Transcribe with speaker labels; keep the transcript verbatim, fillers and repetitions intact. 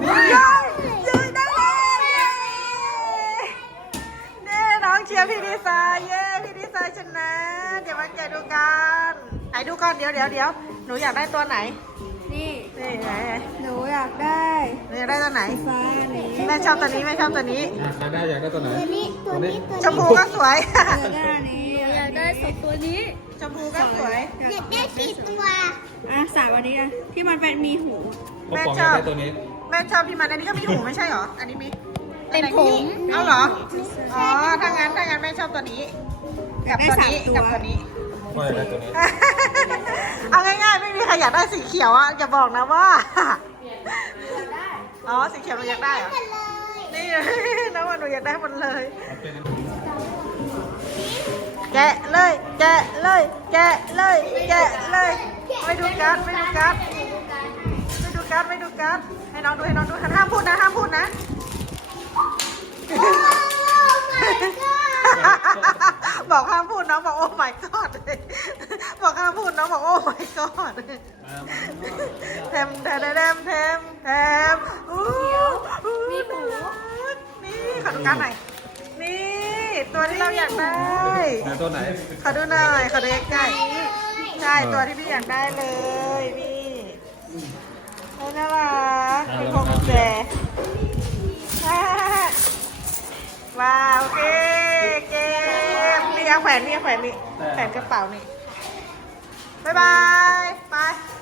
Speaker 1: ย้ยย้ยได้เลยเย้เน่น้องเชียร์พี่ดีไซน์เย้พี่ดีไซน์ชนะเดี๋ยวมาแกะดูกันไหนดูก่อนเดี๋ยวเดี๋ยวเดี๋ยวหนูอยากได้ตัวไหน
Speaker 2: นี่
Speaker 1: นี่ไหน
Speaker 2: หนูอยากได้
Speaker 1: หนูอยากได้ตัวไหน
Speaker 2: ฟ้านี้
Speaker 1: แม่ชอบตัวนี้แม่ชอบตัวนี้
Speaker 3: ใครได้อยากได้ตัวไหนตัวนี้ตัวนี้
Speaker 1: ชมพูก็สวย
Speaker 2: อยากได้อันนี้อยากได้สองตัวนี้
Speaker 1: ชมพูก็สวย
Speaker 2: อยากได้สี่ตัวอ่ะสามวันนี้อ่ะที่มันเป็นมีหู
Speaker 3: แม่ชอบตัวนี้
Speaker 1: แม่ชอบพี่มันอันนี้ก็มีหูไม่ใช่เหรออันนี้มี
Speaker 2: เป็นผม
Speaker 1: เอาเหรออ๋อถ้างั้นถ้างั้นแม่ชอบตัวนี้กับตัวนี้กับตัวนี้
Speaker 3: ก็อยากได้ตัวนี้
Speaker 1: เอาง่ายๆไม่มีใครอยากได้สีเขียวอ่ะอย่าบอกนะว่าอ๋อสีเขียวหนูอยากได้เหรอนี่น้องว่าหนูอยากได้หมดเลยแกะเลยแกะเลยแกะเลยแกะเลยไม่ดูการไม่ดูการไม่ดูการไม่ดูการให้น้องดูให้น้องดูห้ามพูดนะห้ามพูดนะบอกห้ามพูดน้องบอกโอ้ my god บอกห้ามพูดน้องบอกโอ้ my god แทมแทมแทมแทมแทมอู้มีหูนี่ขอดูการหน่อยนี่ตัวที่เราอยากได้
Speaker 3: ตัวไหน
Speaker 1: ขอดูหน่อยขอดูใกล้ๆใช่ตัวที่พี่อยากได้เลยนี่น่ารักเป็นพวงกุญแจว้าวโอเคเกมนี่เอาแขวนนี่เอาแขวนนี่แขวนกระเป๋านี่บ๊ายบายไป